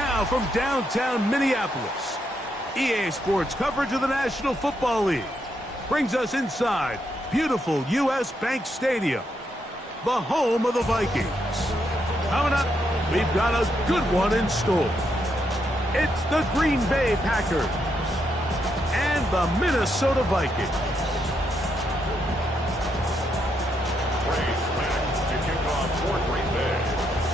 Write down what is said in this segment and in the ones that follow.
Now from downtown Minneapolis, EA Sports coverage of the National Football League brings us inside beautiful U.S. Bank Stadium, the home of the Vikings. Coming up, we've got a good one in store. It's the Green Bay Packers and the Minnesota Vikings.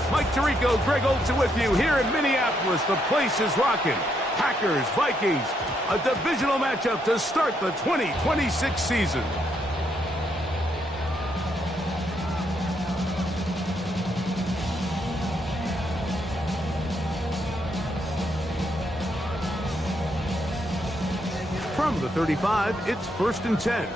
Mike Tirico, Greg Olsen with you here in Minneapolis. The place is rocking. Packers, Vikings, a divisional matchup to start the 2026 season. From the 35, it's 1st and 10.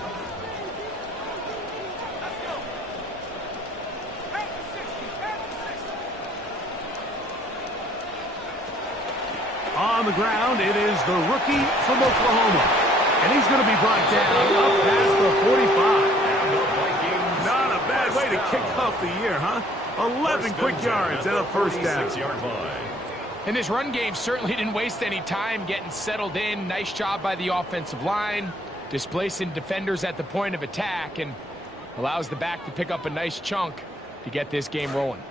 On the ground, it is the rookie from Oklahoma. And he's going to be brought down up past the 45. Not a bad way to kick off the year, huh? 11 quick yards and a first down. And this run game certainly didn't waste any time getting settled in. Nice job by the offensive line, displacing defenders at the point of attack, and allows the back to pick up a nice chunk to get this game rolling.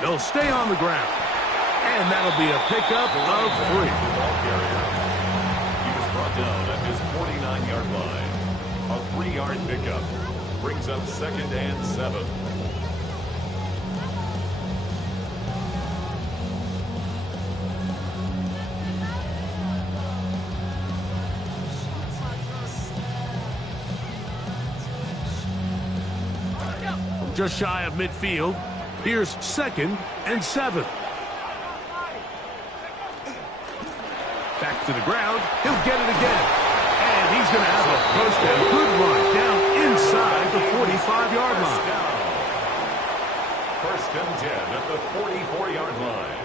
They'll stay on the ground. And that'll be a pickup of 3. He was brought down at his 49-yard line. A 3-yard pickup brings up 2nd and 7. Just shy of midfield. Here's 2nd and 7. Back to the ground. He'll get it again. And he's going to have a first and good run down inside the 45-yard line. 1st and 10 at the 44-yard line.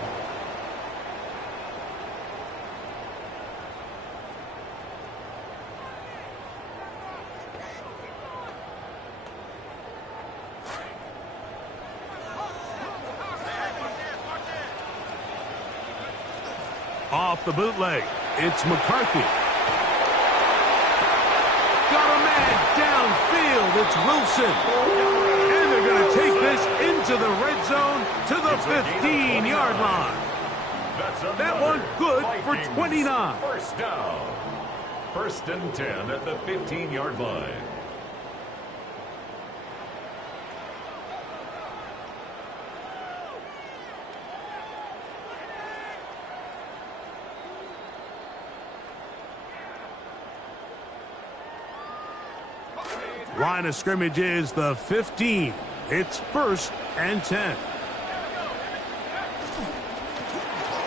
Off the bootleg, it's McCarthy. Got a man downfield, it's Wilson. And they're going to take this into the red zone to the 15-yard line. That one good for 29. First down. 1st and 10 at the 15-yard line. Line of scrimmage is the 15. It's 1st and 10.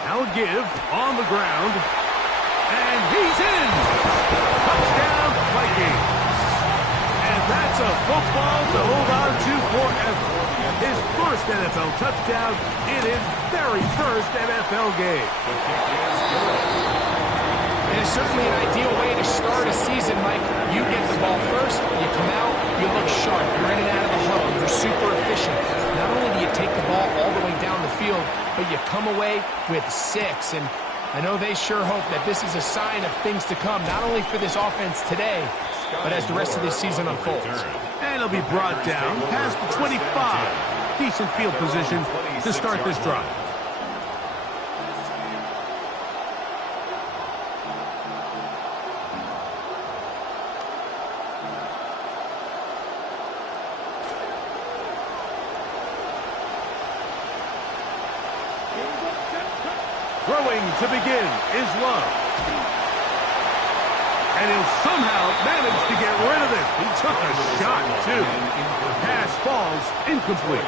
Now a give on the ground. And he's in. Touchdown, Vikings. And that's a football to hold on to forever. His first NFL touchdown in his very first NFL game. It is certainly an ideal way to start a season, Mike. You get the ball first, you come out, you look sharp, you're in and out of the huddle, you're super efficient. Not only do you take the ball all the way down the field, but you come away with 6. And I know they sure hope that this is a sign of things to come, not only for this offense today, but as the rest of this season unfolds. And he'll be brought down past the 25. Decent field position to start this drive. Throwing to begin is Love. And he'll somehow manage to get rid of it. He took a shot, too. The pass falls incomplete.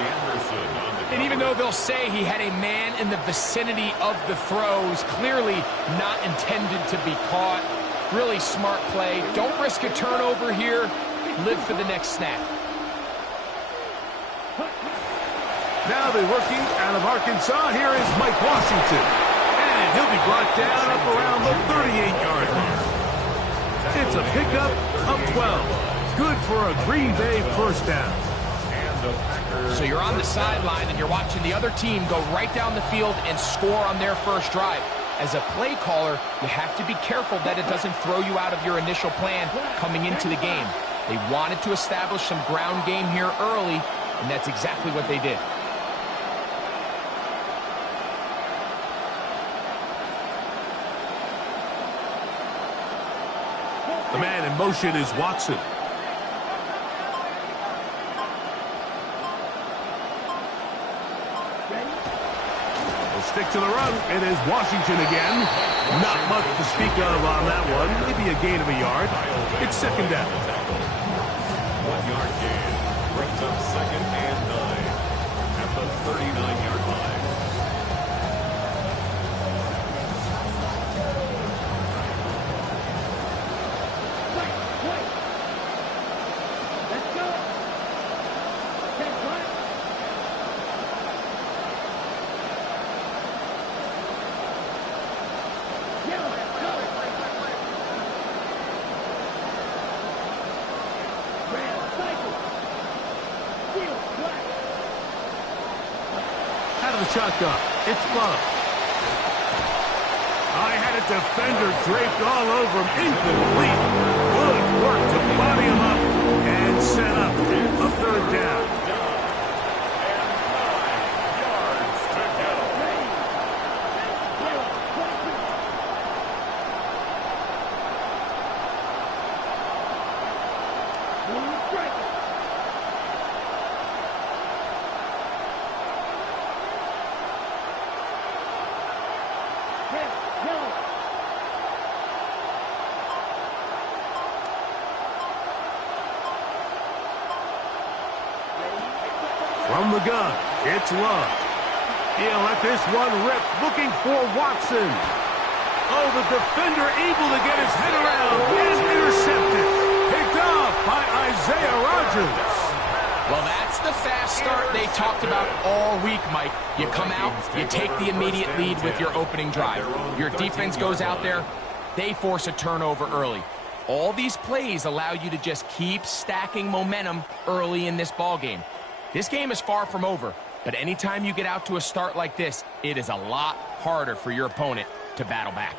And even though they'll say he had a man in the vicinity of the throws, clearly not intended to be caught. Really smart play. Don't risk a turnover here. live for the next snap. Now they're working out of Arkansas. Here is Mike Washington. And he'll be brought down up around the 38-yard line. It's a pickup of 12. Good for a Green Bay first down. So you're on the sideline and you're watching the other team go right down the field and score on their first drive. As a play caller, you have to be careful that it doesn't throw you out of your initial plan coming into the game. They wanted to establish some ground game here early, and that's exactly what they did. The man in motion is Watson. Stick to the run. It is Washington again. Not much to speak of on that one. Maybe a gain of a yard. It's second down. 1 yard gain. Brings up second and 9 at the 39-yard line. Out of the shotgun, it's Love. I had a defender draped all over him. Incomplete. Good work to body him up and set up a third down. From the gun, it's Love. He'll let this one rip, looking for Watson. Oh, the defender able to get his head around and intercepted. Picked off by Isaiah Rodgers. Well, that's the fast start they talked about all week, Mike. You come out, you take the immediate lead with your opening drive. Your defense goes out there, they force a turnover early. All these plays allow you to just keep stacking momentum early in this ballgame. This game is far from over, but anytime you get out to a start like this, it is a lot harder for your opponent to battle back.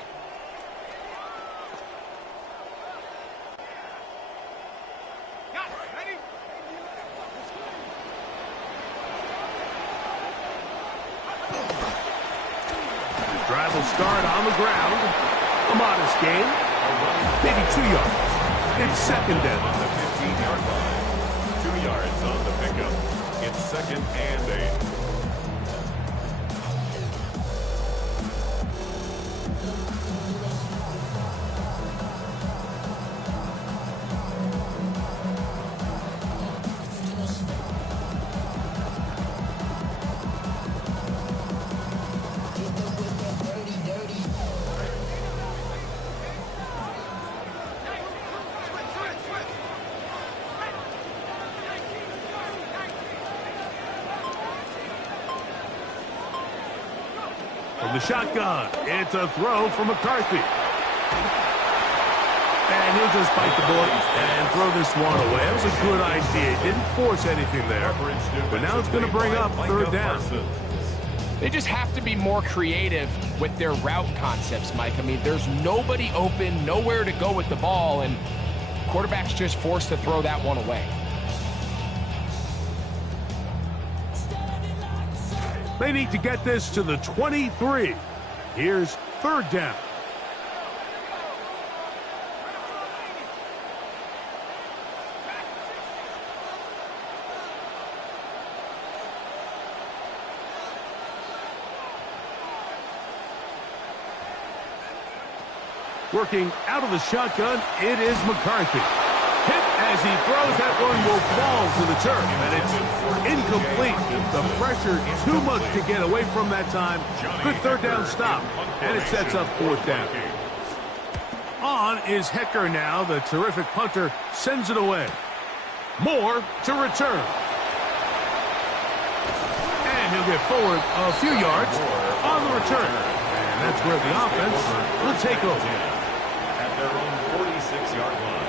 The drive will start on the ground. A modest gain, maybe 2 yards. It's second down. On the 15-yard line. 2 yards on the pickup. It's second and 8. From the shotgun, it's a throw from McCarthy. And he'll just bite the bullet and throw this one away. That was a good idea. He didn't force anything there. But now it's going to bring up third down. They just have to be more creative with their route concepts, Mike. I mean, there's nobody open, nowhere to go with the ball, and quarterback's just forced to throw that one away. They need to get this to the 23. Here's third down. Working out of the shotgun, it is McCarthy. Hit as he throws, that one will fall to the turf, and it's incomplete. The pressure too much to get away from that time. Good third down stop, and it sets up fourth down. On is Hecker now. The terrific punter sends it away. More to return. And he'll get forward a few yards on the return. And that's where the offense will take over. At their own 46-yard line.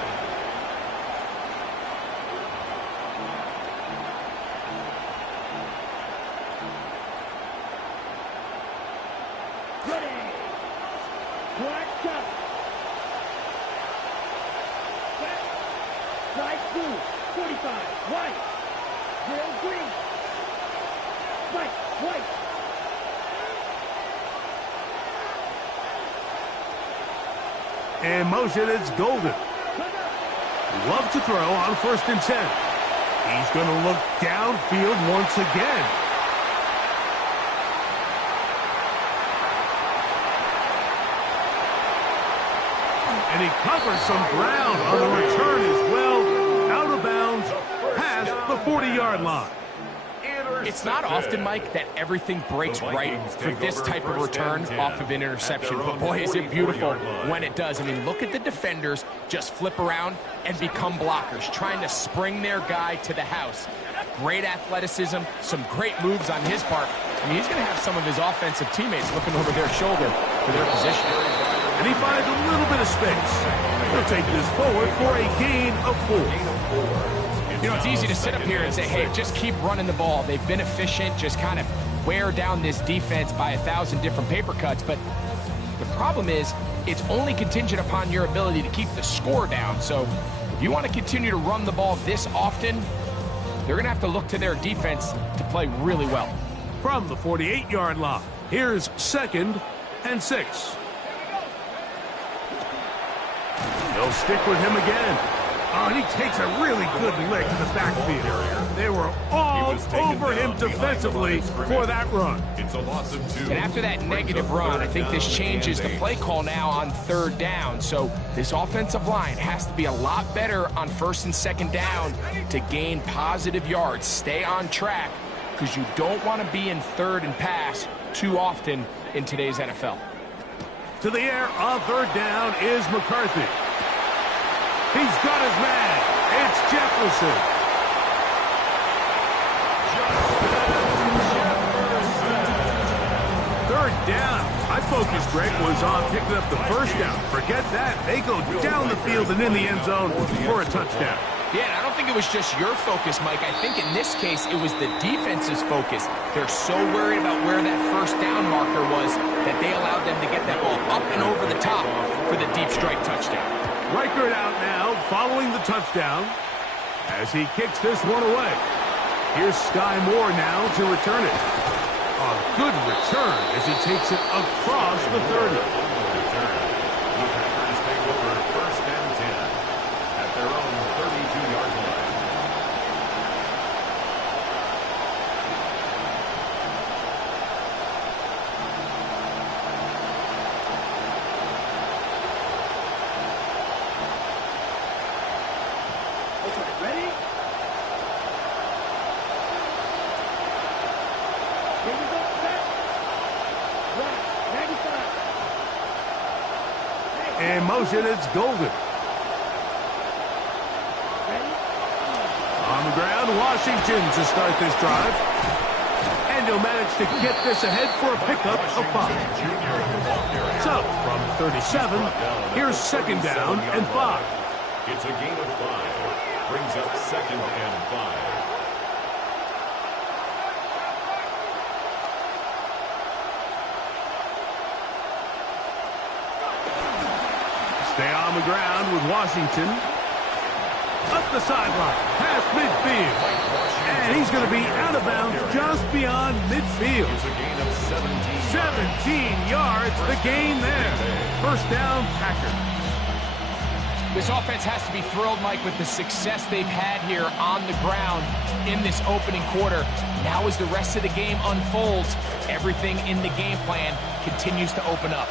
In motion, it's Golden. Love to throw on 1st and 10. He's going to look downfield once again. And he covers some ground on the return as well. Out of bounds, past the 40-yard line. It's not often, Mike, that everything breaks right for this type of return off of an interception. But boy, is it beautiful when it does. I mean, look at the defenders just flip around and become blockers, trying to spring their guy to the house. Great athleticism, some great moves on his part. I mean, he's going to have some of his offensive teammates looking over their shoulder for their position. And he finds a little bit of space. He'll take this forward for a gain of 4. You know, it's easy to sit up here and say, hey, just keep running the ball. They've been efficient, just kind of wear down this defense by 1,000 different paper cuts. But the problem is, it's only contingent upon your ability to keep the score down. So if you want to continue to run the ball this often, they're going to have to look to their defense to play really well. From the 48-yard line, here's 2nd and 6. They'll stick with him again. Oh, and he takes a really good leg to the backfield. They were all over him defensively for that run. It's a loss of 2. And after that negative run, I think this changes the play call now on 3rd down. So this offensive line has to be a lot better on 1st and 2nd down to gain positive yards. Stay on track, because you don't want to be in 3rd and pass too often in today's NFL. To the air on 3rd down is McCarthy. He's got his man. It's Jefferson. Third down. My focus, Greg, was on picking up the 1st down. Forget that. They go down the field and in the end zone for a touchdown. Yeah, and I don't think it was just your focus, Mike. I think in this case, it was the defense's focus. They're so worried about where that 1st down marker was that they allowed them to get that ball up and over the top for the deep strike touchdown. Riker out now, following the touchdown, as he kicks this one away. Here's Sky Moore now to return it. A good return as he takes it across the 30. Take over 1st and 10 at their own 32-yard line. Ready? Here we go, set. Right, 95. In motion, it's Golden. Ready? On the ground, Washington to start this drive. And he'll manage to get this ahead for a pickup of 5. So, from 37, here's 2nd down and 5. It's a gain of 5. Brings up 2nd and 5. Stay on the ground with Washington. Up the sideline, past midfield. And he's going to be out of bounds just beyond midfield. It's a gain of 17. 17 yards, the gain there. 1st down, Packers. This offense has to be thrilled, Mike, with the success they've had here on the ground in this opening quarter. Now as the rest of the game unfolds, everything in the game plan continues to open up.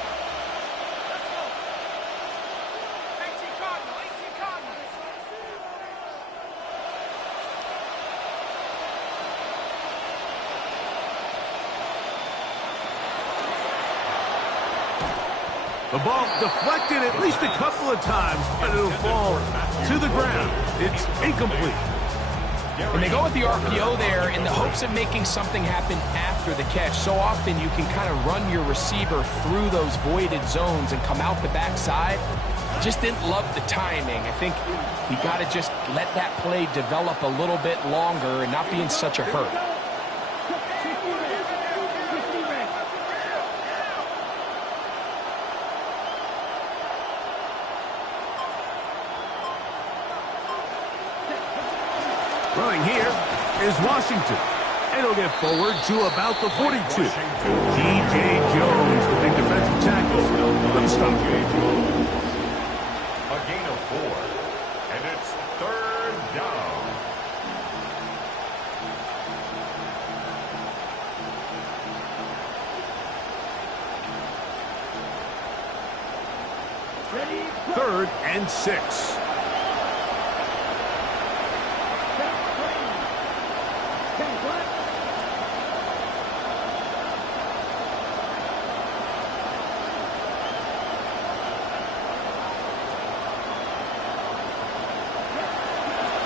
The ball deflected at least a couple of times, but it'll fall to the ground. It's incomplete. And they go with the RPO there in the hopes of making something happen after the catch. So often you can kind of run your receiver through those voided zones and come out the backside. Just didn't love the timing. I think you got to just let that play develop a little bit longer and not be in such a hurry. Running here is Washington. And he'll get forward to about the 42. T.J. Jones, the big defensive tackle. Good stop. A gain of 4. And it's 3rd down. Ready? 3rd and 6.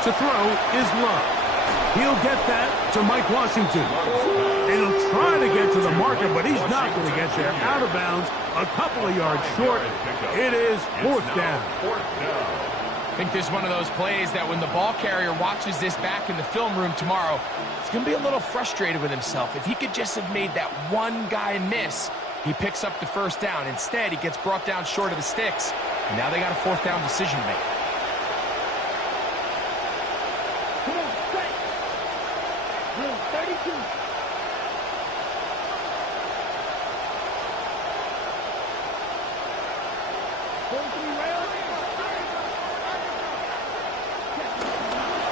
To throw is Love. He'll get that to Mike Washington. And he'll try to get to the marker, but he's not going to get there. Out of bounds, a couple of yards short. It is 4th down. I think this is one of those plays that when the ball carrier watches this back in the film room tomorrow, he's going to be a little frustrated with himself. If he could just have made that one guy miss, he picks up the 1st down. Instead, he gets brought down short of the sticks. And now they got a 4th down decision to make.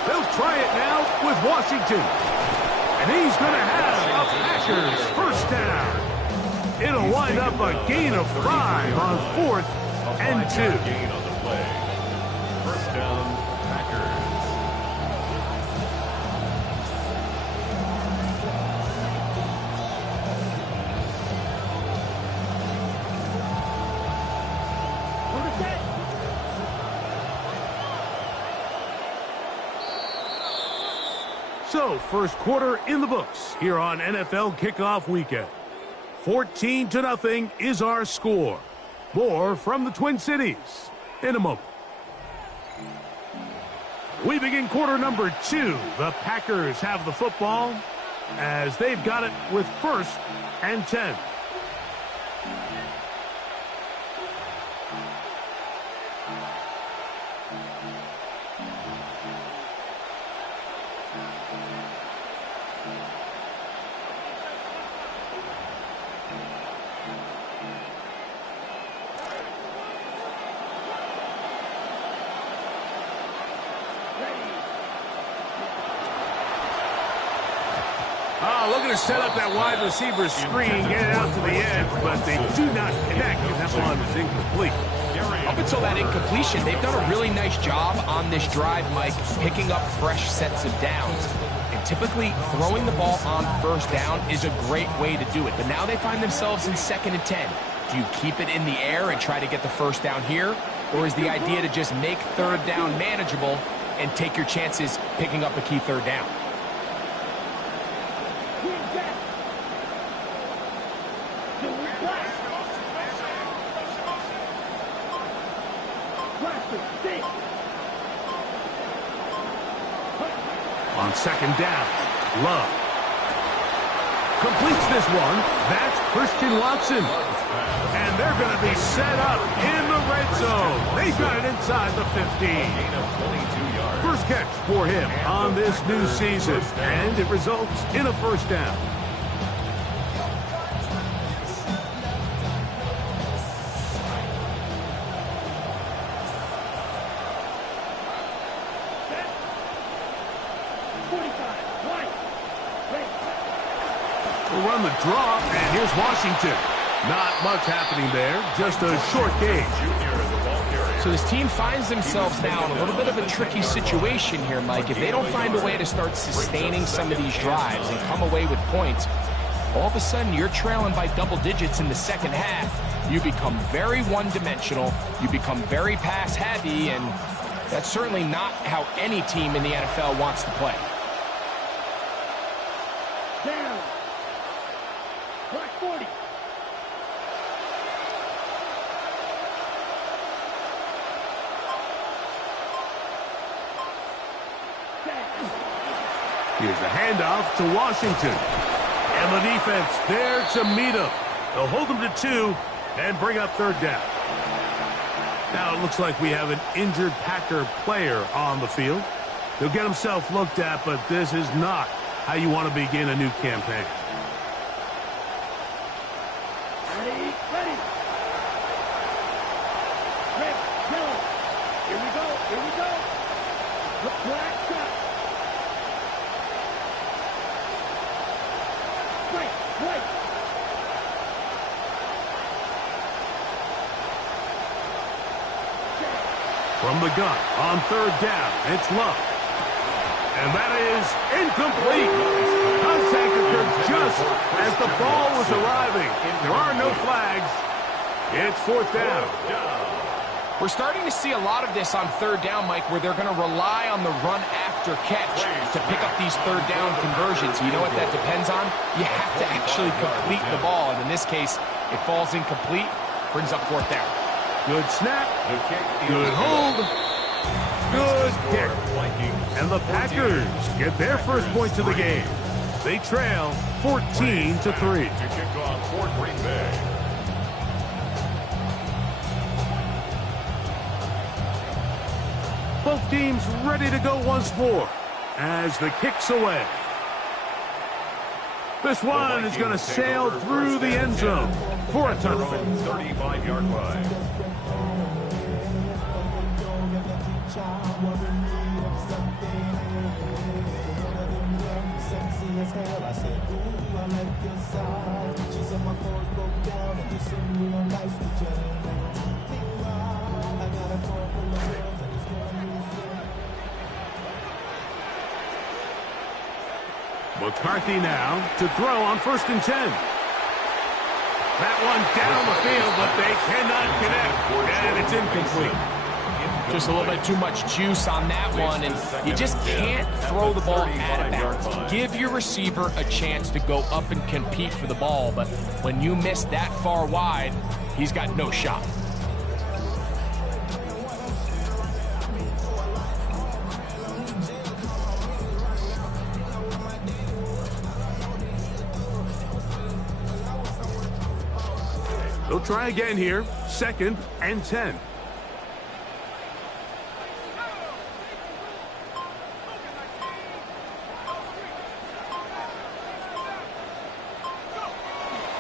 They'll try it now with Washington. And he's going to have a Packers 1st down. It'll wind up a gain of 5 on 4th and 2. Gain on the play. 1st down, Packers. So, 1st quarter in the books here on NFL Kickoff Weekend. 14-0 is our score. More from the Twin Cities in a moment. We begin quarter number 2. The Packers have the football as they've got it with 1st and 10. Looking to set up that wide receiver screen, get it out to the edge, but they do not connect, and that one is incomplete. Up until that incompletion, they've done a really nice job on this drive, Mike, picking up fresh sets of downs. And typically, throwing the ball on 1st down is a great way to do it. But now they find themselves in 2nd and 10. Do you keep it in the air and try to get the 1st down here? Or is the idea to just make 3rd down manageable and take your chances picking up a key 3rd down? On 2nd down, Love completes this one. That's Christian Watson. And they're going to be set up in the red zone. They've got it inside the 15. 1st catch for him on this new season. And it results in a 1st down. Run the draw, and here's Washington. Not much happening there, just a short gain. So this team finds themselves now in a little bit of a tricky situation here, Mike. If they don't find a way to start sustaining some of these drives and come away with points, all of a sudden you're trailing by double digits in the 2nd half. You become very one-dimensional, you become very pass-heavy, and that's certainly not how any team in the NFL wants to play. Black 40. Here's a handoff to Washington. And the defense there to meet him. They'll hold him to 2 and bring up third down. Now it looks like we have an injured Packer player on the field. He'll get himself looked at, but this is not how you want to begin a new campaign. Ready, ready. Red, yellow. Here we go, here we go. Black shot. White, white. From the gun on third down, it's Love. And that is incomplete. Contact occurred just as the ball was arriving. There are no flags. It's fourth down. We're starting to see a lot of this on third down, Mike, where they're going to rely on the run after catch to pick up these third down conversions. You know what that depends on? You have to actually complete the ball. And in this case, it falls incomplete, brings up fourth down. Good snap. Good hold. Good kick. And the Packers get their first points of the game. They trail 14-3. To kick off for Green Bay. Both teams ready to go once more as the kick's away. This one is going to sail through the end zone for a touchdown. 35-yard line. McCarthy now to throw on 1st and 10. That one down the field, but they cannot connect, and it's incomplete. Just a little bit too much juice on that one, and you just can't throw the ball out of bounds. Give your receiver a chance to go up and compete for the ball, but when you miss that far wide, he's got no shot. They'll try again here, 2nd and 10.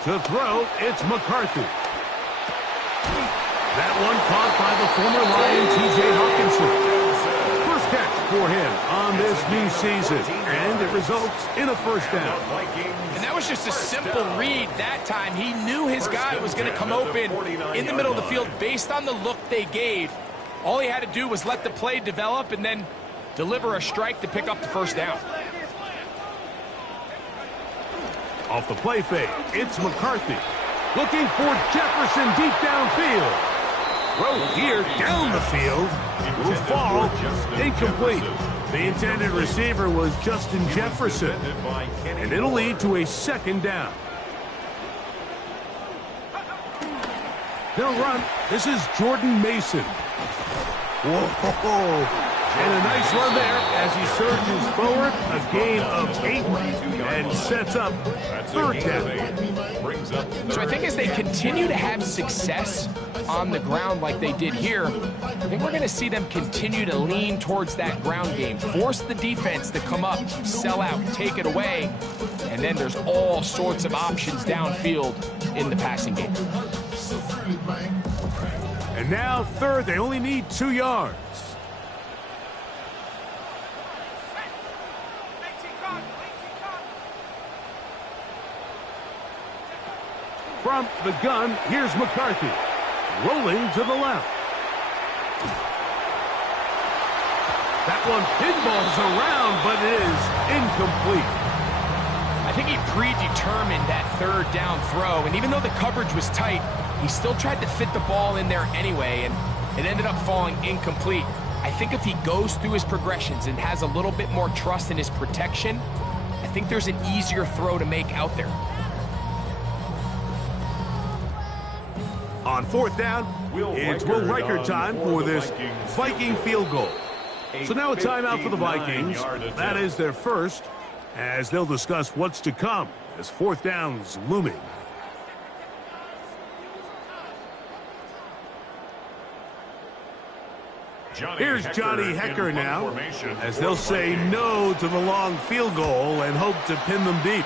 To throw, it's McCarthy. That one caught by the former Lion, T.J. Hawkinson. First catch for him on this new season, and it results in a first down. And that was just a simple read that time. He knew his guy was going to come open in the middle of the field based on the look they gave. All he had to do was let the play develop and then deliver a strike to pick up the first down. Off the play fake, it's McCarthy. Looking for Jefferson deep downfield. Throw here down the field. Will fall incomplete. The intended receiver was Justin Jefferson. And it'll lead to a second down. They'll run. This is Jordan Mason. Whoa. And a nice run there as he surges forward. A gain of 8 and sets up third down. So I think as they continue to have success on the ground like they did here, I think we're going to see them continue to lean towards that ground game. Force the defense to come up, sell out, take it away, and then there's all sorts of options downfield in the passing game. And now third, they only need 2 yards. From the gun, here's McCarthy. Rolling to the left. That one pinballs around, but it is incomplete. I think he predetermined that third down throw, and even though the coverage was tight, he still tried to fit the ball in there anyway, and it ended up falling incomplete. I think if he goes through his progressions and has a little bit more trust in his protection, I think there's an easier throw to make out there. On fourth down, it's Will Riker time for this Viking field goal. So now a timeout for the Vikings. That is their first, as they'll discuss what's to come as fourth down's looming. Here's Johnny Hecker now, as they'll say no to the long field goal and hope to pin them deep.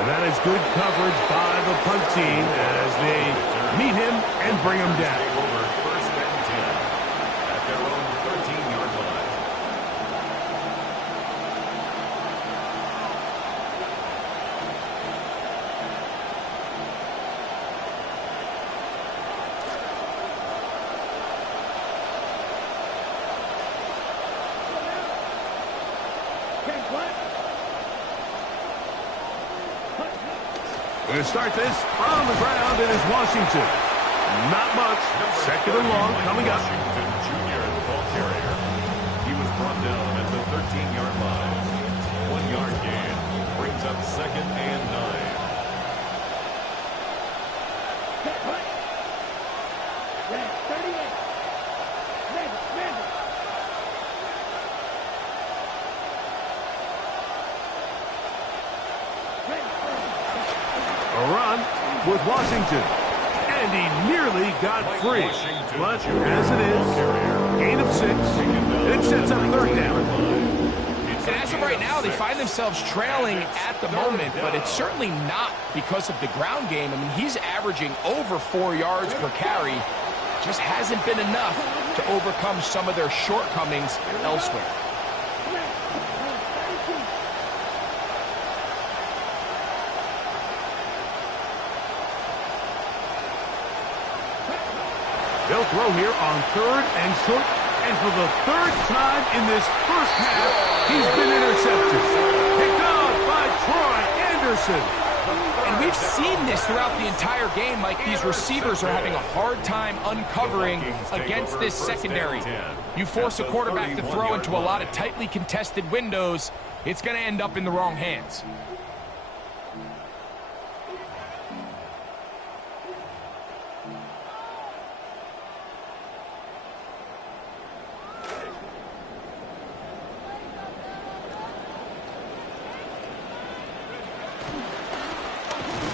And that is good coverage by the punt team as they meet him and bring him down. First and 10 at their own 13-yard line. We're going to start this on the ground. It is Washington. Not much. Second and long coming up. Washington Jr., the ball carrier. He was brought down at the 13-yard line. 1-yard gain. Brings up second and 9. A run with Washington. And he nearly got free. But as it is, gain of 6. And it sets up third down. And as of right now, they find themselves trailing at the moment, but it's certainly not because of the ground game. I mean, he's averaging over 4 yards per carry. Just hasn't been enough to overcome some of their shortcomings elsewhere. They'll throw here on third and short. And for the third time in this first half, he's been intercepted. Picked off by Troy Anderson. And we've seen this throughout the entire game, Mike. These receivers are having a hard time uncovering against this secondary. You force a quarterback to throw into a lot of tightly contested windows, it's going to end up in the wrong hands.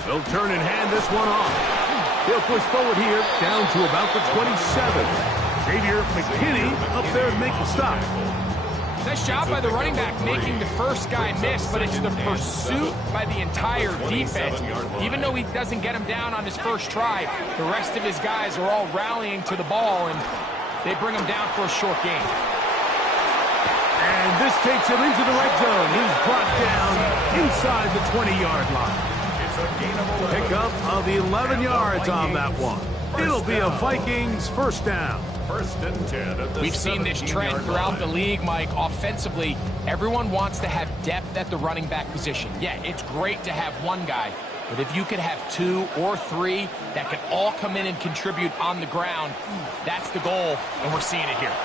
They'll turn and hand this one off. He'll push forward here, down to about the 27. Xavier McKinney up there to make the stop. Nice job by the running back making the first guy miss, but it's the pursuit by the entire defense. Even though he doesn't get him down on his first try, the rest of his guys are all rallying to the ball, and they bring him down for a short gain. And this takes him into the red zone. He's brought down inside the 20-yard line. Pickup of 11 yards on that one. It'll be a Vikings first down. First and 10 at the We've seen this trend throughout the league, Mike. Offensively, everyone wants to have depth at the running back position. Yeah, it's great to have one guy, but if you could have 2 or 3 that can all come in and contribute on the ground, that's the goal, and we're seeing it here.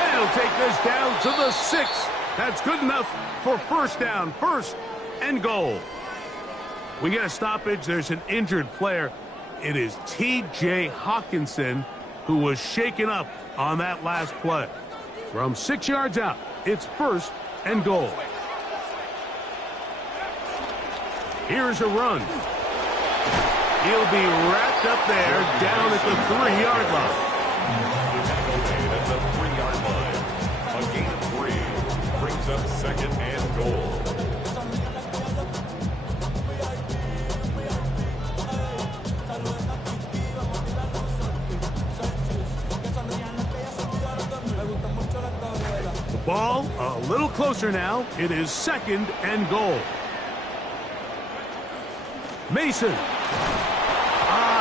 And he'll take this down to the 6. That's good enough for first down, first and goal. We get a stoppage. There's an injured player. It is T.J. Hawkinson who was shaken up on that last play. From 6 yards out, it's first and goal. Here's a run. He'll be wrapped up there down at the 3-yard line. At the 3-yard line. A gain of 3 brings up second and goal. Ball a little closer now. It is second and goal. Mason.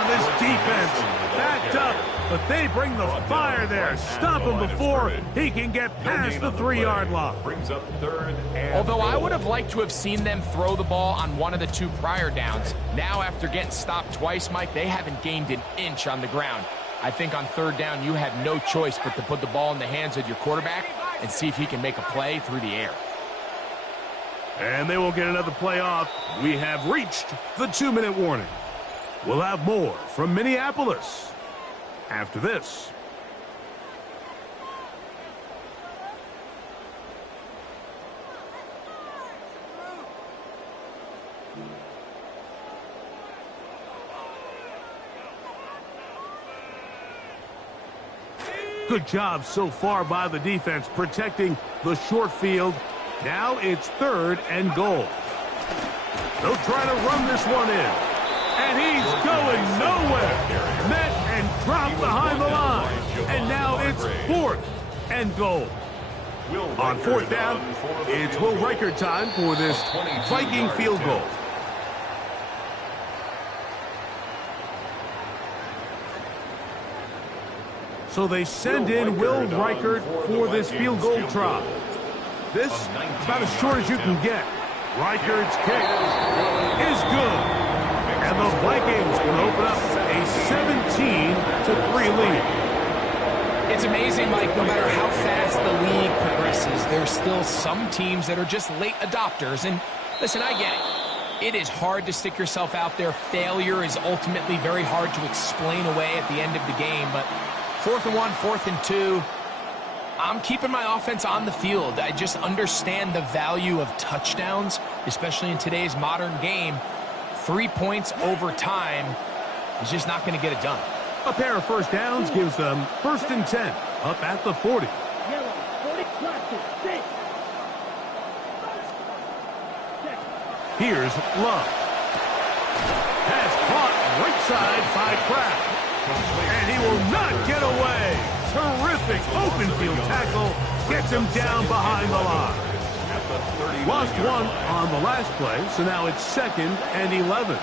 This defense backed up, but they bring the fire there. Stop him before he can get past the 3-yard line. Brings up third and Although I would have liked to have seen them throw the ball on one of the 2 prior downs. Now, after getting stopped twice, Mike, they haven't gained an inch on the ground. I think on third down, you have no choice but to put the ball in the hands of your quarterback and see if he can make a play through the air. And they will get another play off. We have reached the 2-minute warning. We'll have more from Minneapolis after this. Good job so far by the defense protecting the short field. Now it's 3rd and goal. They'll try to run this one in. And he's going nowhere. Met and dropped behind the line. And now it's 4th and goal. On 4th down, it's Will Riker time for this Viking field goal. So they send in Will Riker for this field goal try. This, about as short as you can get. Riker's kick is good. And the Vikings will open up a 17-3 lead. It's amazing, Mike, no matter how fast the league progresses, there's still some teams that are just late adopters. And listen, I get it. It is hard to stick yourself out there. Failure is ultimately very hard to explain away at the end of the game. But 4th and 1, 4th and 2, I'm keeping my offense on the field. I just understand the value of touchdowns, especially in today's modern game. 3 points over time is just not going to get it done. A pair of first downs gives them 1st and 10, up at the 40. Here's Love. Pass caught right side by Kraft. And he will not get away. Terrific open field tackle. Gets him down behind the line. Lost one on the last play, so now it's 2nd and 11.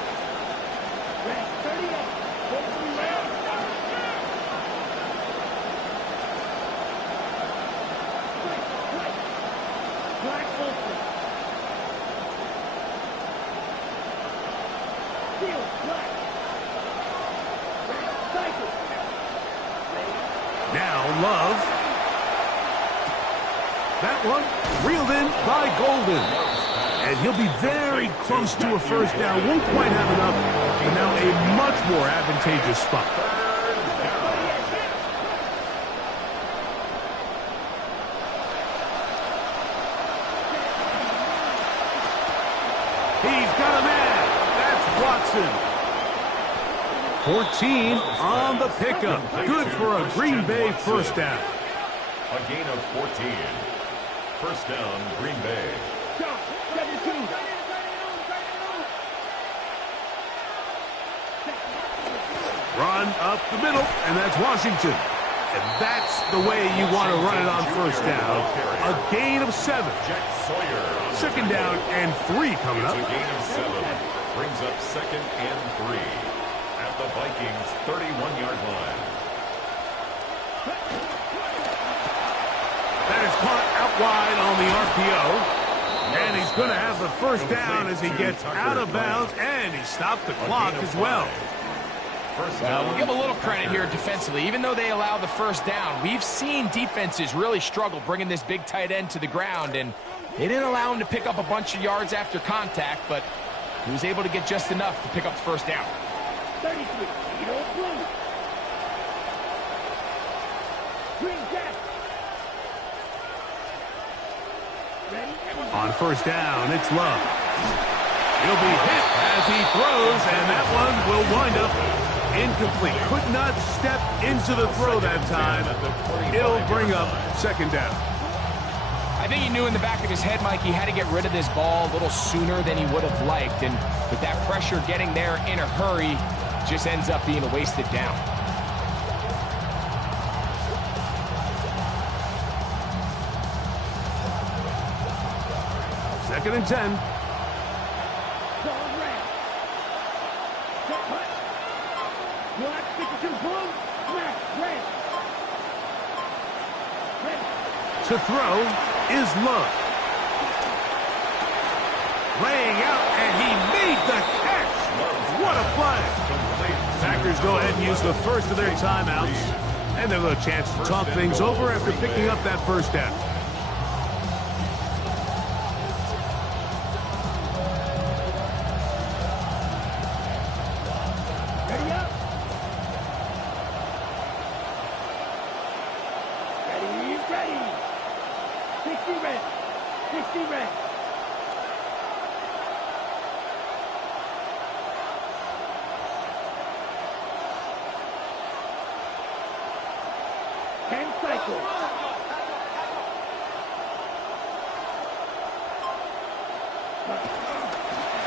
Now Love. That one reeled in by Golden. And he'll be very close to a first down. Won't quite have enough, but now a much more advantageous spot. He's got a man. That's Watson. 14 on the pickup. Good for a Green Bay first down. A gain of 14. First down, Green Bay. Run up the middle, and that's Washington. And that's the way you want to run it on first down. A gain of 7. 2nd down and 3 coming up. It's a gain of 7. Brings up 2nd and 3. At the Vikings' 31-yard line. That is caught out wide on the RPO. And he's going to have the first down as he gets out of bounds, and he stopped the clock as well. We'll give a little credit here defensively. Even though they allow the first down, we've seen defenses really struggle bringing this big tight end to the ground, and they didn't allow him to pick up a bunch of yards after contact, but he was able to get just enough to pick up the first down. 33, blue. Green Jack. Ready? On first down, it's Love. He'll be hit as he throws, and that one will wind up incomplete. Could not step into the throw that time. It'll bring up 2nd down. I think he knew in the back of his head, Mike, he had to get rid of this ball a little sooner than he would have liked. And with that pressure getting there in a hurry, just ends up being a wasted down. Second and 10. To throw is Love. Laying out, and he made the catch. What a play. Packers go ahead and use the first of their timeouts. And they'll have a chance to talk things over after picking up that first down. 60 red. Cycle.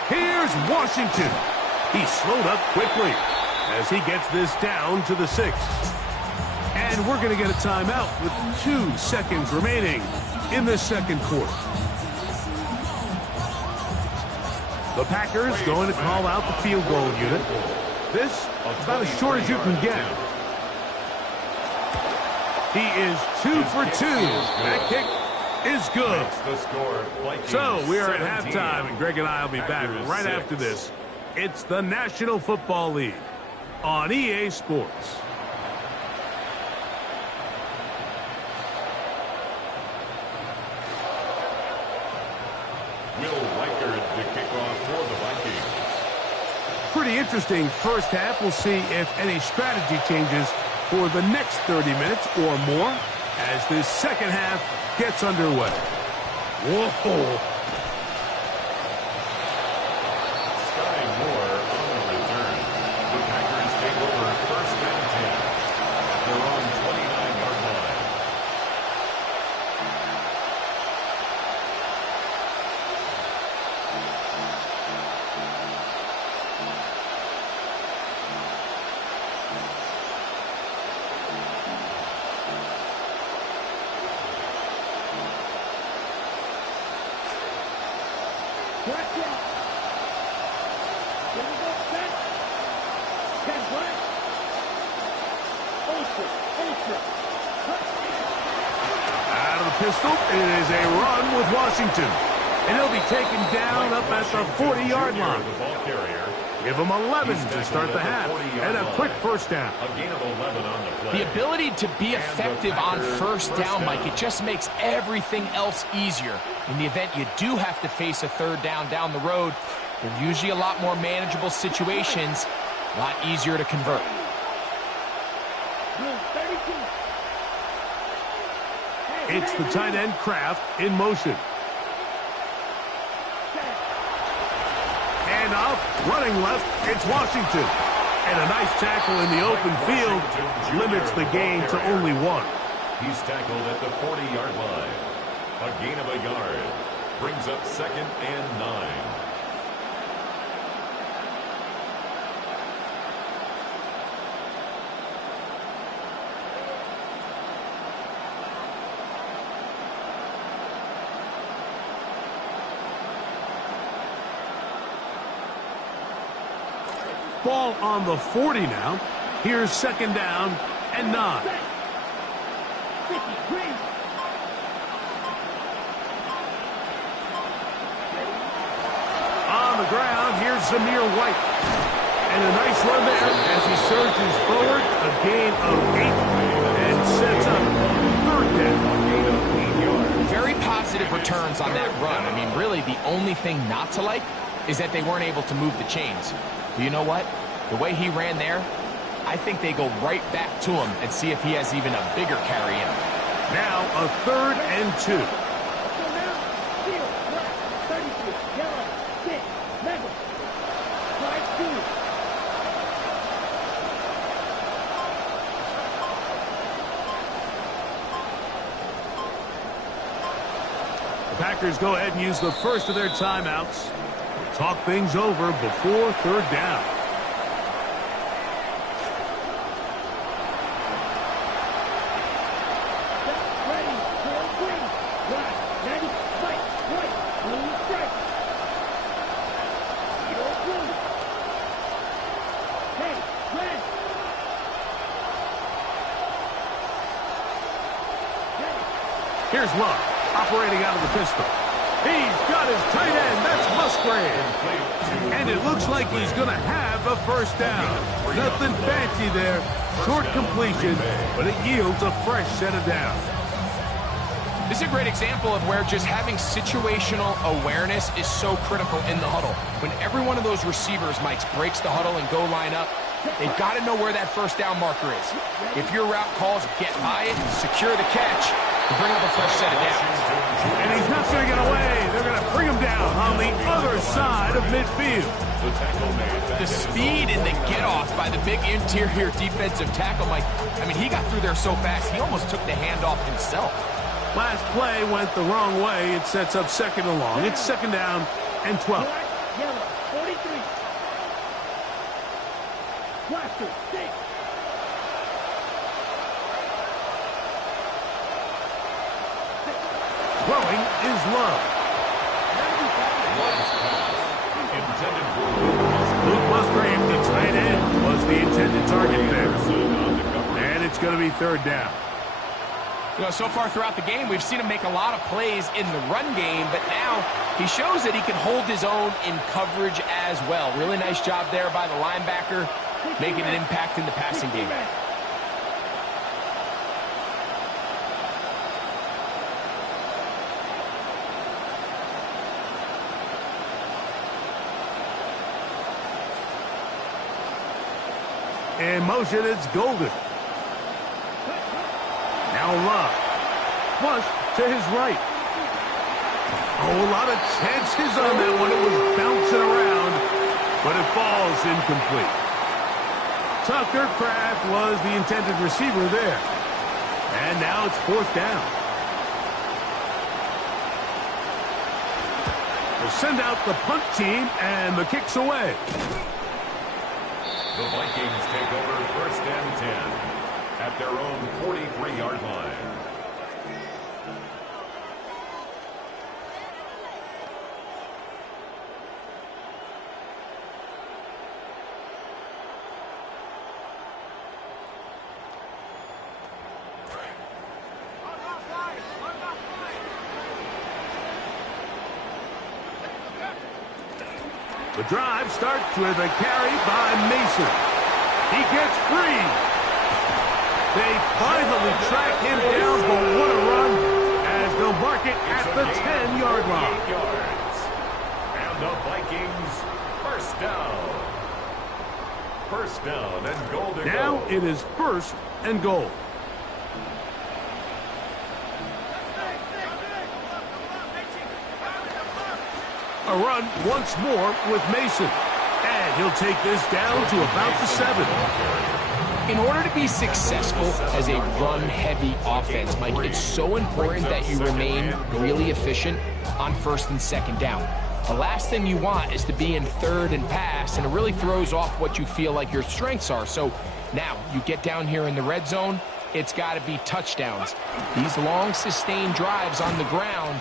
Here's Washington. He slowed up quickly as he gets this down to the 6. And we're going to get a timeout with 2 seconds remaining in the second quarter. The Packers going to call out the field goal unit. This about as short as you can get. He is 2 for 2. That kick is good. So we are at halftime, and Greg and I will be back right after this. It's the National Football League on EA Sports. Pretty interesting first half. We'll see if any strategy changes for the next 30 minutes or more as this second half gets underway. Whoa! Sky Moore on the return. The Packers take over first and 10 at their own 29-yard line. Out of the pistol, it is a run with Washington. And he'll be taken down up at the 40-yard line. Give him 11 to start the half. And a quick first down. A gain of 11 on the play. The ability to be effective on first down, Mike, it just makes everything else easier. In the event you do have to face a third down the road, they're usually a lot more manageable situations, a lot easier to convert. It's the tight end Kraft in motion. And off, running left, it's Washington. And a nice tackle in the open field limits the gain to only 1. He's tackled at the 40-yard line. A gain of a yard. Brings up second and 9. Ball on the 40 now. Here's second down and 9. On the ground, here's Zamir White. And a nice run there as he surges forward. A gain of 8 and sets up third down. Very positive returns on that run. I mean, really, the only thing not to like is that they weren't able to move the chains. But you know what? The way he ran there, I think they go right back to him and see if he has even a bigger carry in him. Now a third and 2. The Packers go ahead and use the first of their timeouts. Talk things over before third down. Here's Love, operating out of the pistol. He's got his tight end. That's Musgrave. And it looks like he's going to have a first down. Nothing fancy there. Short completion, but it yields a fresh set of downs. This is a great example of where just having situational awareness is so critical in the huddle. When every one of those receivers, Mike, breaks the huddle and go line up, they've got to know where that first down marker is. If your route calls, get by it, secure the catch, and bring up a fresh set of downs. And he's not going to get away. They're going to bring him down on the other side of midfield. The speed and the get-off by the big interior defensive tackle, Mike. I mean, he got through there so fast, he almost took the handoff himself. Last play went the wrong way. It sets up second and long. It's second down and 12. Black, yellow, 43. Blaster, 6. Throwing is Love. Luke Musgrave, the tight end, was the intended target there. And it's going to be third down. You know, so far throughout the game, we've seen him make a lot of plays in the run game, but now he shows that he can hold his own in coverage as well. Really nice job there by the linebacker, making an impact in the passing game. In motion, it's Golden. Now Love. Flush to his right. Oh, a lot of chances on that one. It was bouncing around, but it falls incomplete. Tucker Kraft was the intended receiver there. And now it's fourth down. They'll send out the punt team, and the kick's away. The Vikings take over first and 10 at their own 43-yard line. The drive starts with a carry by Mason. He gets free. They finally track him down, but what a run as they'll mark it at the 10-yard line. And the Vikings first down. First down and goal to go. Now it is first and goal. A run once more with Mason. And he'll take this down to about the 7. In order to be successful as a run-heavy offense, Mike, it's so important that you remain really efficient on first and second down. The last thing you want is to be in third and pass, and it really throws off what you feel like your strengths are. So now you get down here in the red zone, it's got to be touchdowns. These long, sustained drives on the ground,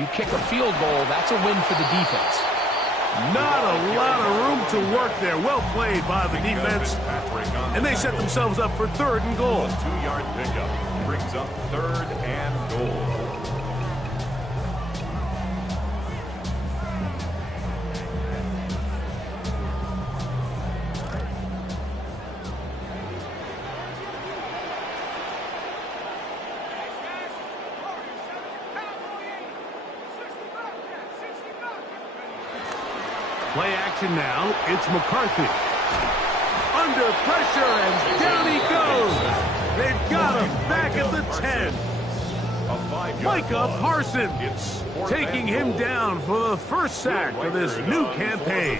you kick a field goal, that's a win for the defense. Not a lot of room to work there. Well played by the defense. And they set themselves up for third and goal. 2-yard pickup brings up third and goal. Play action now. It's McCarthy. Under pressure, and down he goes. They've got him back at the 10. Micah Parsons taking him down for the first sack of this new campaign.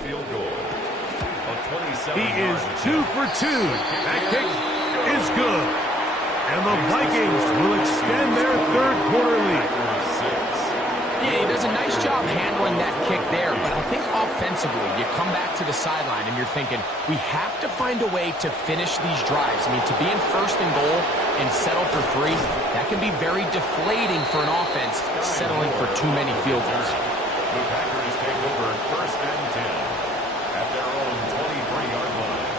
He is 2 for 2. That kick is good. And the Vikings will extend their third quarter lead. Yeah, he does a nice job handling that kick there, but I think offensively, you come back to the sideline and you're thinking, we have to find a way to finish these drives. I mean, to be in first and goal and settle for 3, that can be very deflating for an offense settling for too many field goals. The Packers take over first and 10 at their own 23-yard line.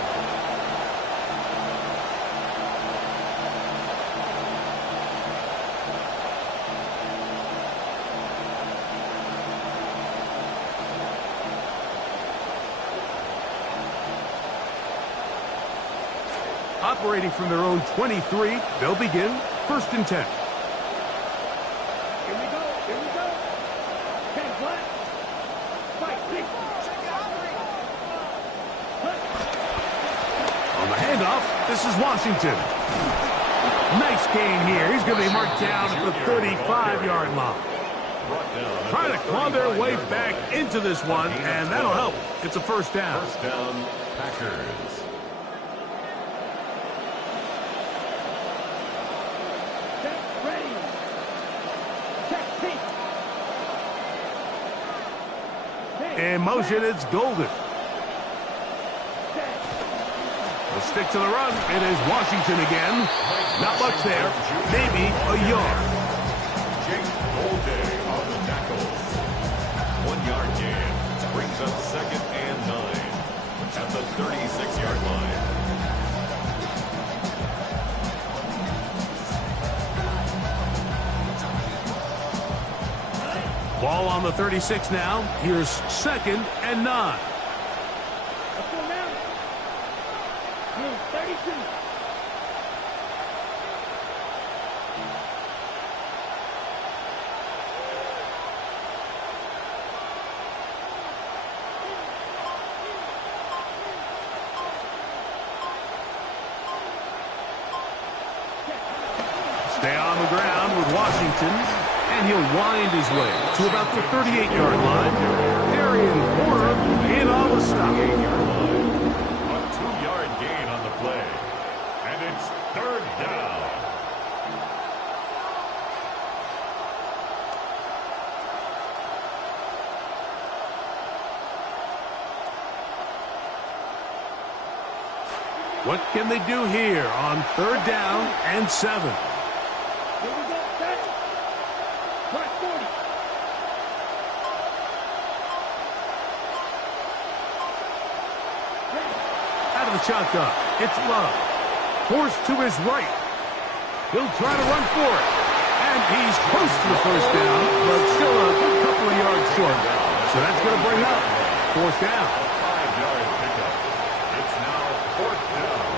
Operating from their own 23, they'll begin first and 10. Here we go. Here we go. 10 flat. 5, 6. On the handoff, this is Washington. Nice gain here. He's going to be marked down at the 35-yard line. Trying to claw their way back into this one, and that'll help. It's a first down. First down, Packers. Set, ready. Check, peek. In motion, it's Golden. We'll stick to the run. It is Washington again. Not much there. Maybe a yard. Jake Golden on the tackle. 1 yard gain. Brings up second and 9 at the 36-yard line. Ball on the 36 now. Here's second and 9. Let's go now. Move 32. Stay on the ground with Washington, and he'll wind his way to about the 38-yard line. Darian Porter in on the stop. 8-yard line. A 2-yard gain on the play. And it's third down. What can they do here on third down and 7? Here we go. Set. Clock 40. Out of the shotgun, it's Love. Forced to his right. He'll try to run for it. And he's close to the first down, but still a good couple of yards short. So that's going to bring up fourth down. 5-yard pickup. It's now fourth down.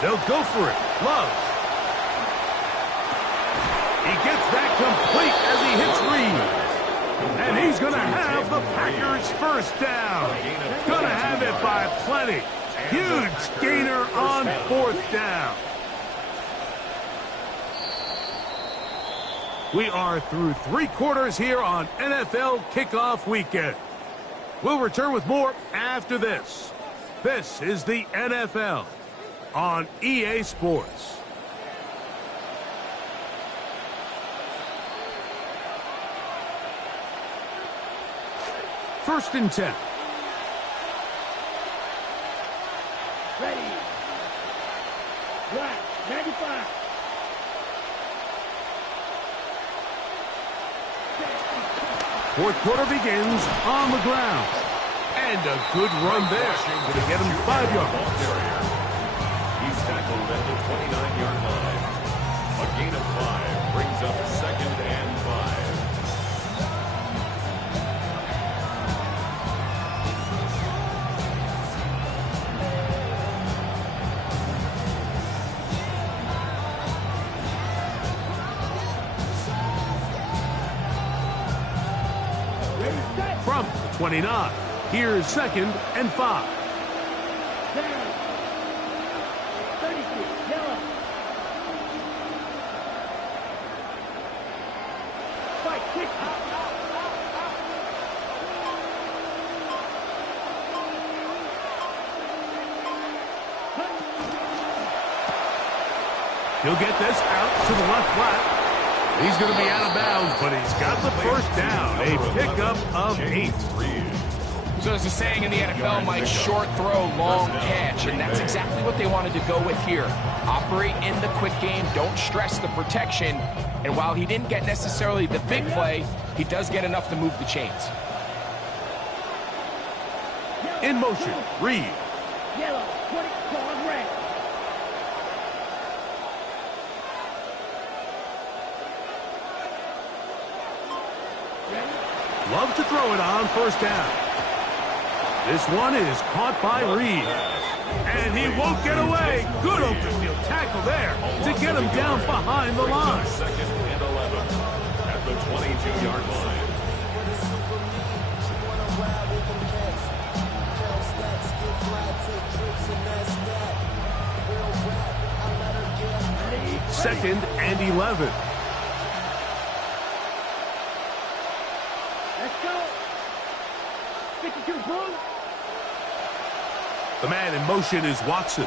They'll go for it. Love. He gets that complete as he hits Reed. And he's going to have the Packers first down. Going to have it by plenty. Huge gainer on fourth down. We are through 3 quarters here on NFL Kickoff Weekend. We'll return with more after this. This is the NFL on EA Sports. First and 10. Ready. Black. 95. Fourth quarter begins on the ground. And a good run there to get him 5 yards. He's tackled at the 29-yard line. A gain of 5 brings up second and 5. From the 29, here's second and 5. Down. 36. Yellow. Fight. Kick. He'll get this out to the left flat. He's going to be out of bounds, but he's got the first down. A pickup of 8. So there's a saying in the NFL, Mike, short throw, long catch, and that's exactly what they wanted to go with here. Operate in the quick game, don't stress the protection, and while he didn't get necessarily the big play, he does get enough to move the chains. In motion, Reed. Yellow. 20. Card red. Ready. Love to throw it on first down. This one is caught by Reed. And he won't get away. Good open field tackle there to get him down behind the line. Second and 11 at the 22-yard line. Second and 11. Let's go. Stick it to the ball. The man in motion is Watson.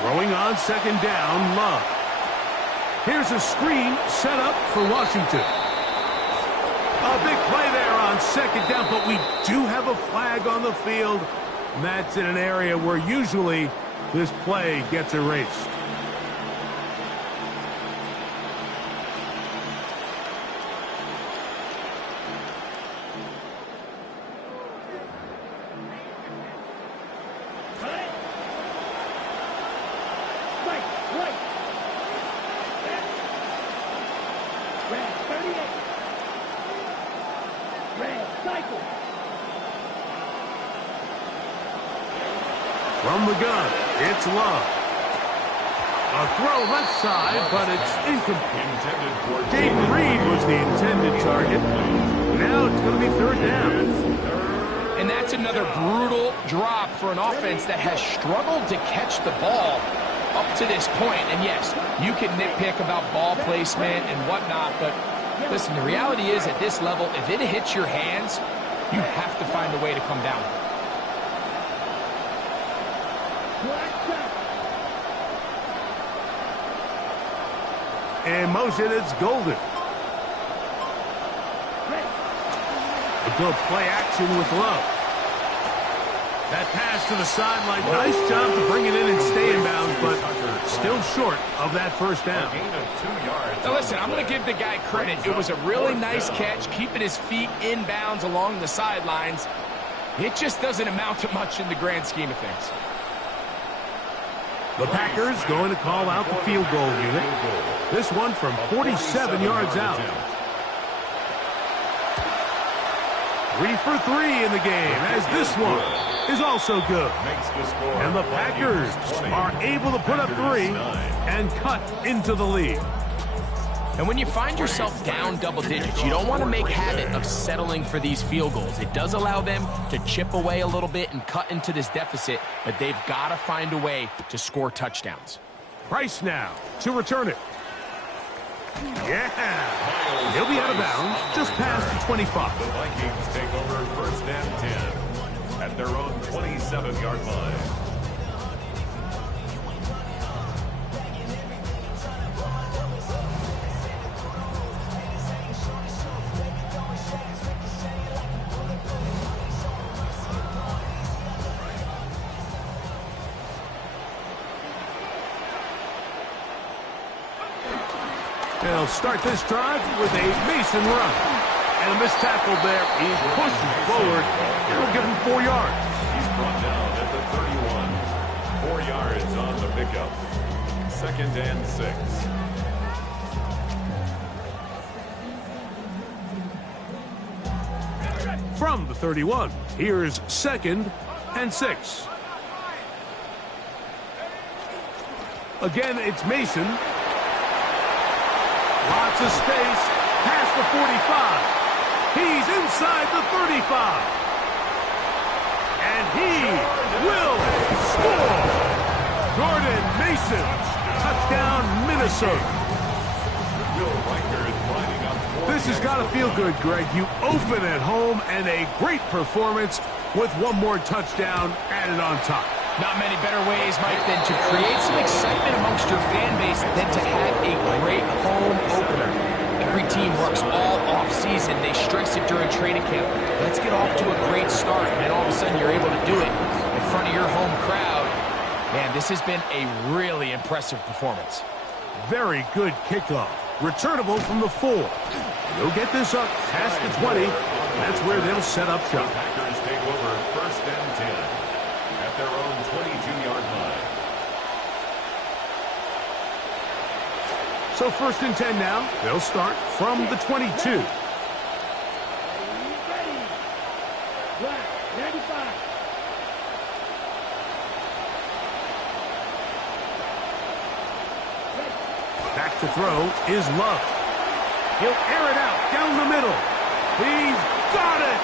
Throwing on second down, Love. Here's a screen set up for Washington. A big play there on second down, but we do have a flag on the field. And that's in an area where usually this play gets erased. From the gun, it's Love. A throw left side, but it's incomplete. Jaden Reed was the intended target. Now it's going to be third down. And that's another brutal drop for an offense that has struggled to catch the ball up to this point. And yes, you can nitpick about ball placement and whatnot, but listen, the reality is at this level, if it hits your hands, you have to find a way to come down. In motion, it's Golden. A good play action with Love. That pass to the sideline. Nice job to bring it in and stay in bounds, but still short of that first down. Now listen, I'm going to give the guy credit. It was a really nice catch, keeping his feet in bounds along the sidelines. It just doesn't amount to much in the grand scheme of things. The Packers going to call out the field goal unit. This one from 47 yards out. 3 for 3 in the game, as this one is also good. And the Packers are able to put up 3 and cut into the lead. And when you find yourself down double digits, you don't want to make habit of settling for these field goals. It does allow them to chip away a little bit and cut into this deficit, but they've got to find a way to score touchdowns. Price now to return it. Yeah. He'll be out of bounds just past the 25. The Vikings take over first and 10 at their own 27-yard line. They'll start this drive with a Mason run. And a missed tackle there. He pushes forward. It'll give him 4 yards. He's brought down at the 31. 4 yards on the pickup. Second and 6. From the 31, here's second and 6. Again, it's Mason. Lots of space, past the 45. He's inside the 35. And he will score. Jordan Mason, touchdown Minnesota. This has got to feel good, Greg. You open at home and a great performance with one more touchdown added on top. Not many better ways, Mike, than to create some excitement amongst your fan base than to have a great home opener. Every team works all off-season. They stress it during training camp. Let's get off to a great start, and then all of a sudden you're able to do it in front of your home crowd. Man, this has been a really impressive performance. Very good kickoff. Returnable from the 4. They'll get this up past the 20. That's where they'll set up shop. Packers take over first and 10 at their own 22-yard line. So first and 10 now. They'll start from the 22. throw is Love. He'll air it out down the middle. He's got it!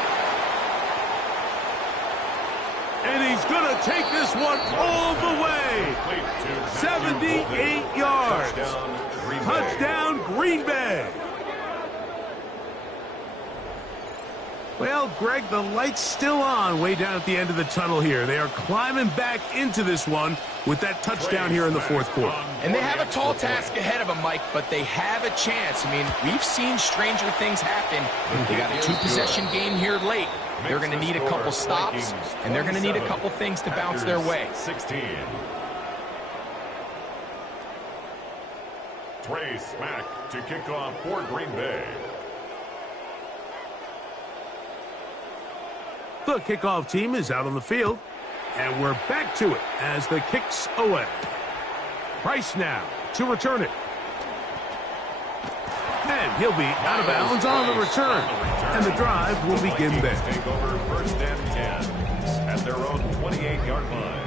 And he's going to take this one all the way. 78 yards. Touchdown, Green Bay. Well, Greg, the light's still on way down at the end of the tunnel here. They are climbing back into this one with that touchdown here in the fourth quarter. And they have a tall task ahead of them, Mike, but they have a chance. I mean, we've seen stranger things happen. They got a two-possession game here late. They're going to need a couple stops, and they're going to need a couple things to bounce their way. 16. Trey Smack to kick off for Green Bay. The kickoff team is out on the field, and we're back to it as the kick's away. Price now to return it. And he'll be out of bounds on the return, and the drive will begin there. Take over first and 10 at their own 28-yard line.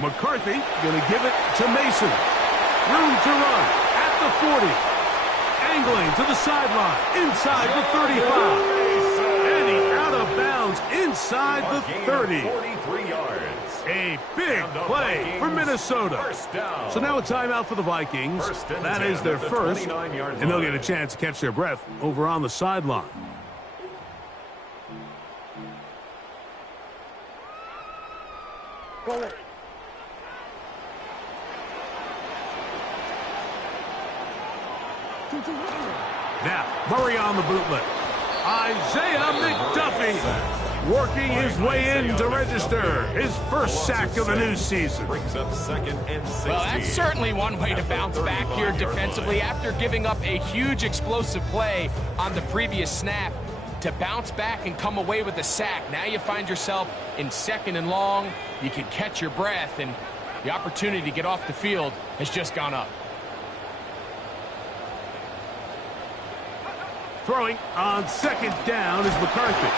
McCarthy going to give it to Mason. Room to run at the 40. Angling to the sideline inside the 35. And he's out of bounds inside the 30. 43 yards. A big play for Minnesota. So now a timeout for the Vikings. That is their first. And they'll get a chance to catch their breath over on the sideline. Go. Now, Murray on the bootleg. Isaiah McDuffie working his way in to register his first sack of the new season. Brings up second and 16. Well, that's certainly one way to bounce back here defensively after giving up a huge explosive play on the previous snap. To bounce back and come away with a sack. Now you find yourself in second and long. You can catch your breath, and the opportunity to get off the field has just gone up. Throwing on second down is McCarthy.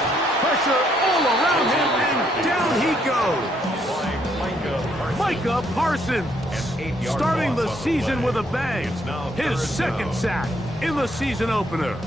Pressure all around him, and down he goes. Micah Parsons starting the season with a bang. His second sack in the season opener.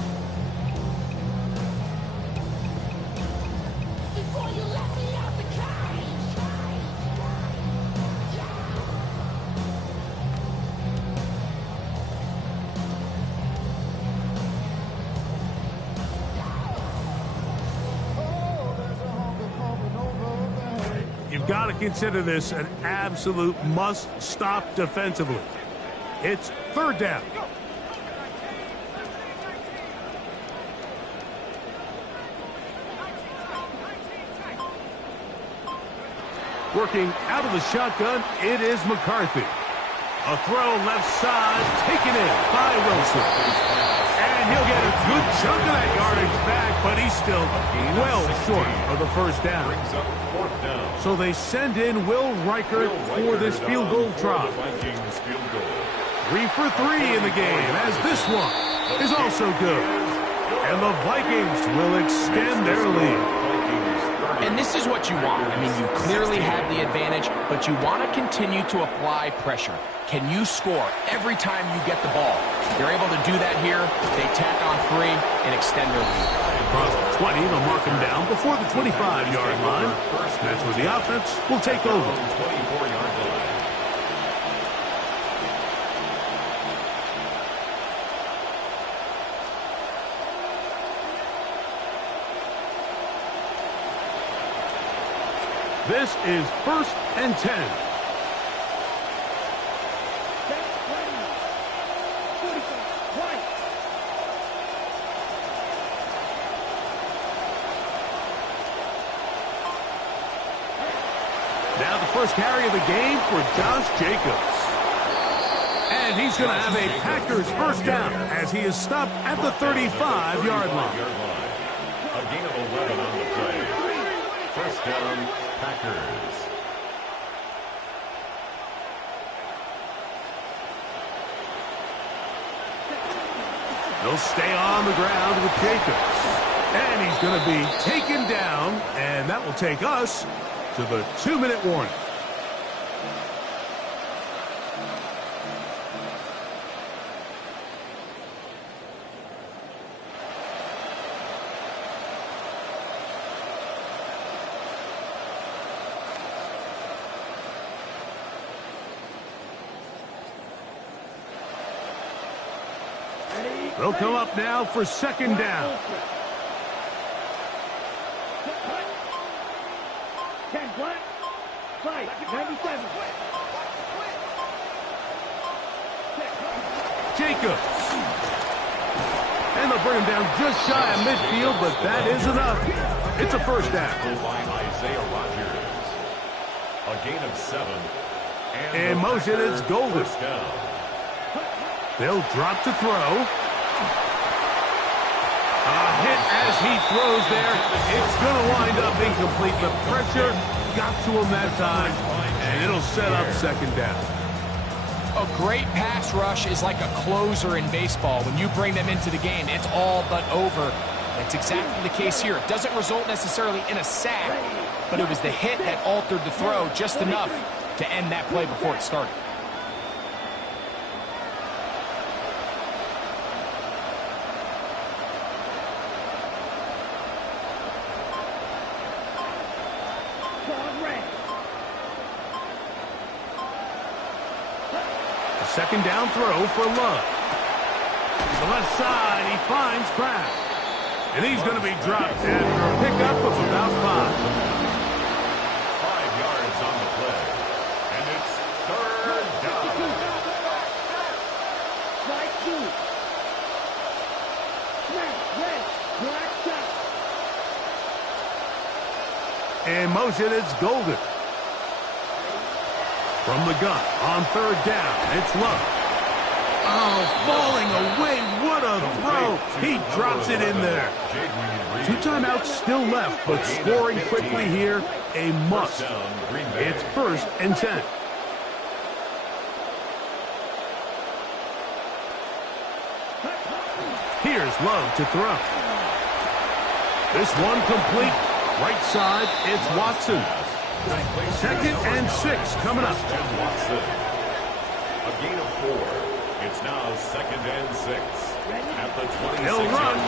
You've got to consider this an absolute must-stop defensively. It's third down. Working out of the shotgun, it is McCarthy. A throw left side, taken in by Wilson. And he'll get a good chunk of that yardage back, but he's still well short of the first down. So they send in Will Reichert for this field goal try. 3 for 3 in the game, as this one is also good. And the Vikings will extend their lead. And this is what you want. I mean, you clearly have the advantage, but you want to continue to apply pressure. Can you score every time you get the ball? They're able to do that here. They tack on 3 and extend their lead. Across the 20, they'll mark him down before the 25-yard line. That's where the offense will take over. 24-yard line. This is first and 10. Now the first carry of the game for Josh Jacobs. And he's going to have a Packers first down as he is stopped at the 35-yard line. A gain of 11 on the play. First down, Packers. They'll stay on the ground with Jacobs. And he's going to be taken down, and that will take us to the 2-minute warning. They'll come up now for second down. 10 black, 5, 97. Jacobs. And they'll bring him down just shy of midfield, but that is enough. It's a first down. By Isaiah Rodgers. A gain of 7. And motion, it's golden. First down. They'll drop to throw. A hit as he throws there. It's going to wind up incomplete. The pressure got to him that time, and it'll set up second down. A great pass rush is like a closer in baseball. When you bring them into the game, it's all but over. That's exactly the case here. It doesn't result necessarily in a sack, but it was the hit that altered the throw just enough to end that play before it started. Second down throw for Love. To the left side, he finds Kraft. And he's going to be dropped after a pickup of about 5. 5 yards on the play. And it's third down. Strike 2. Snap, red, black shot. And motion, it's golden. From the gun, on third down, it's Love. Oh, falling away, what a throw. He drops it in there. 2 timeouts still left, but scoring quickly here, a must. It's first and 10. Here's Love to throw. This one complete. Right side, it's Watson. Second and 6 coming up. Watson. A gain of 4. It's now second and 6. At the 26-yard line.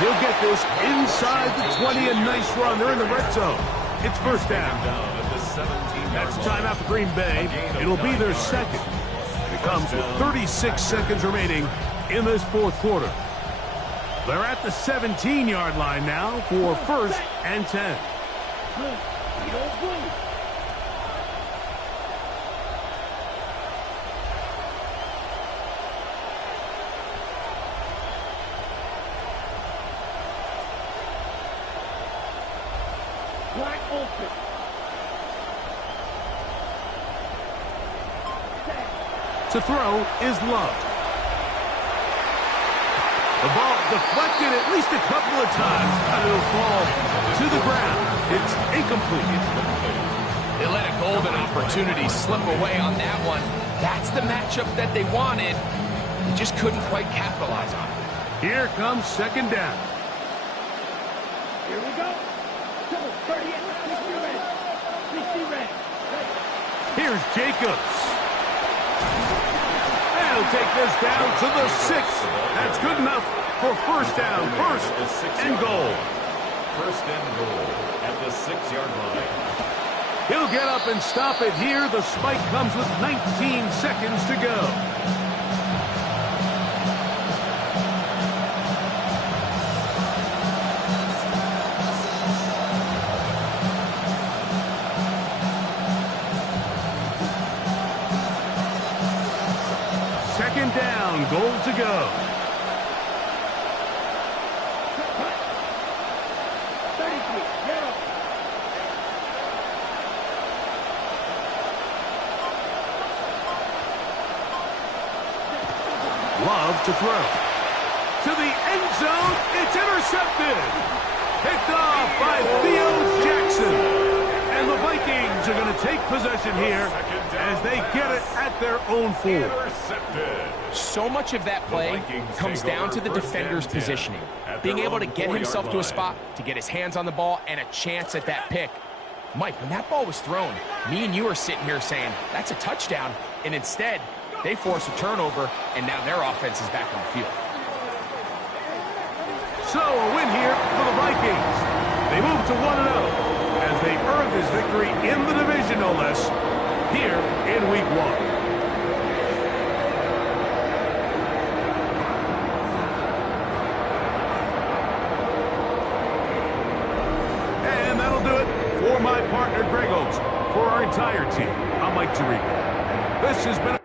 He'll get this inside the 20, a nice run. They're in the red zone. It's first down. That's time out for Green Bay. It'll be their second. It comes with 36 seconds remaining in this fourth quarter. They're at the 17-yard line now for first and 10. Black open. To throw is Love. The ball deflected at least a couple of times, and it'll fall to the ground. It's incomplete. They let a golden opportunity slip away on that one. That's the matchup that they wanted. They just couldn't quite capitalize on it. Here comes second down. Here we go. 38, 60 red. 60 red. Here's Jacobs. And he'll take this down to the 6. That's good enough for first down. First and goal. First and goal at the 6-yard line. He'll get up and stop it here. The spike comes with 19 seconds to go. Second down, goal to go. 33, yellow. Love to throw. To the end zone, it's intercepted. Picked off by Theo Jackson. And the Vikings Vikings are going to take possession here as they get it at their own 4. Intercepted. So much of that play comes down to the defender's positioning, being able to get himself to a spot, to get his hands on the ball, and a chance at that pick. Mike, when that ball was thrown, me and you are sitting here saying, that's a touchdown, and instead, they force a turnover, and now their offense is back on the field. So, a win here for the Vikings. They move to 1-0 as they earn this victory in the division, no less, here in Week 1. For my partner, Greg Oates, for our entire team, I'm Mike Tirico. This has been a